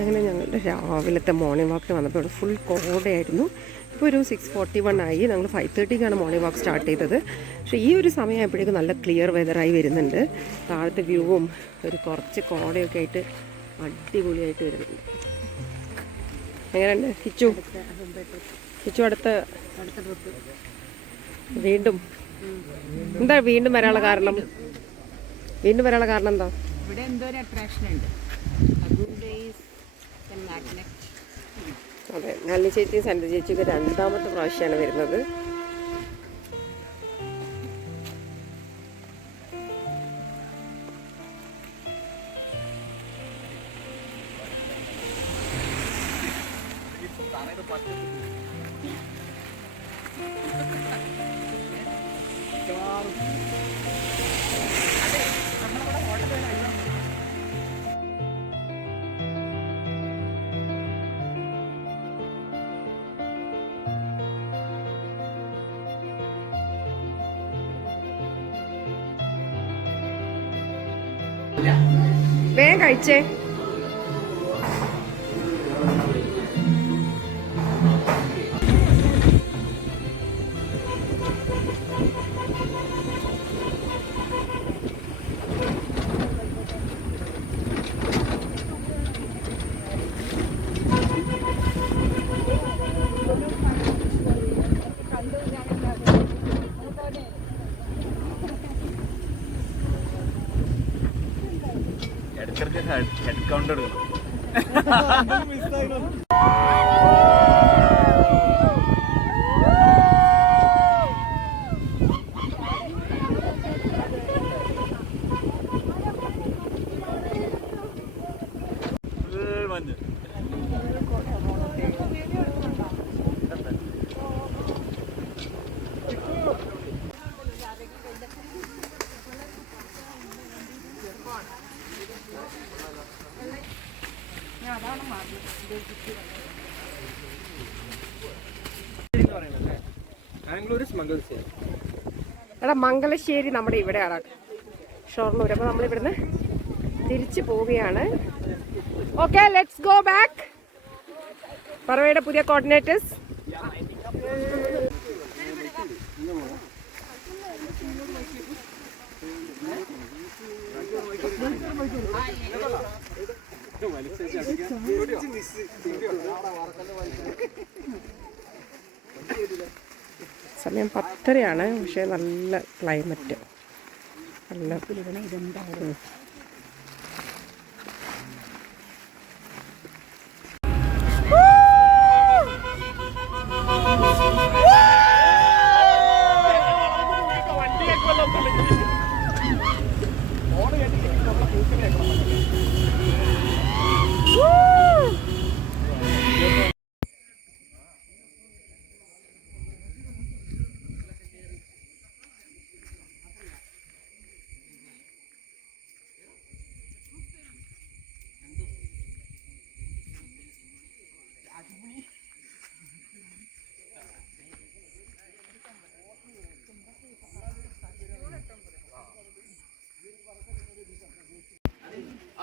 അങ്ങനെ ഞങ്ങളുടെ രാവിലത്തെ മോർണിംഗ് വാക്കിന് വന്നപ്പോൾ ഇവിടെ ഫുൾ കോടയായിരുന്നു. ഇപ്പോൾ ഒരു സിക്സ് ഫോർട്ടി വൺ ആയി. ഞങ്ങൾ ഫൈവ് തേർട്ടിക്കാണ് മോർണിംഗ് വാക്ക് സ്റ്റാർട്ട് ചെയ്തത്. പക്ഷേ ഈ ഒരു സമയം എപ്പോഴേക്കും നല്ല ക്ലിയർ വെതറായി വരുന്നുണ്ട്. താഴത്തെ വ്യൂവും ഒരു കുറച്ച് കോടയൊക്കെ ആയിട്ട് അടിപൊളിയായിട്ട് വരുന്നുണ്ട്. എങ്ങനെയുണ്ട്? കിച്ചു? കിച്ചു അടുത്ത വീണ്ടും. എന്താ വീണ്ടും വരാനുള്ള കാരണം? വീണ്ടും വരാനുള്ള കാരണം എന്താ? ഇവിടെ എന്തോ ഒരു അട്രാക്ഷൻ ഉണ്ട്. അതെ നല്ല ചേച്ചിയും സന്ത ചേച്ചിയൊക്കെ രണ്ടാമത്തെ പ്രാവശ്യമാണ് വരുന്നത്. 왜 갈지? ഹെഡ് എടാ മംഗലശ്ശേരി നമ്മുടെ ഇവിടെയാണ്. ഷൊർണൂർ. നമ്മൾ ഇവിടുന്ന് തിരിച്ചു പോവുകയാണ്. ഓക്കെ ലെറ്റ്സ് ഗോ ബാക്ക് പറവയുടെ പുതിയ കോർഡിനേറ്റേഴ്സ് സമയം പത്തരയാണ് പക്ഷേ നല്ല ക്ലൈമറ്റ് നല്ല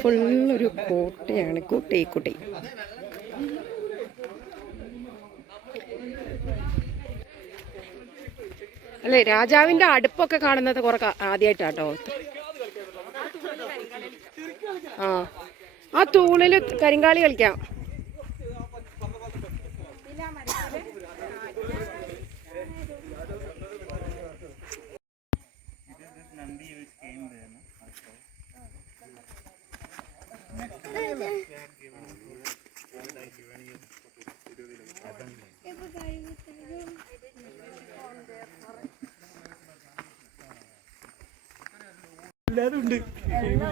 ഫുൾ ഒരു കോട്ടയാണ് കൂട്ടി കുട്ടി. അല്ലേ രാജാവിന്റെ അടുപ്പൊക്കെ കാണുന്നത് കുറെ ആദ്യമായിട്ടാട്ടോ ആ. ആ തൂളിൽ കരിങ്കാളി കളിക്കാം. എല്ലാതും ഉണ്ട്. അതിന്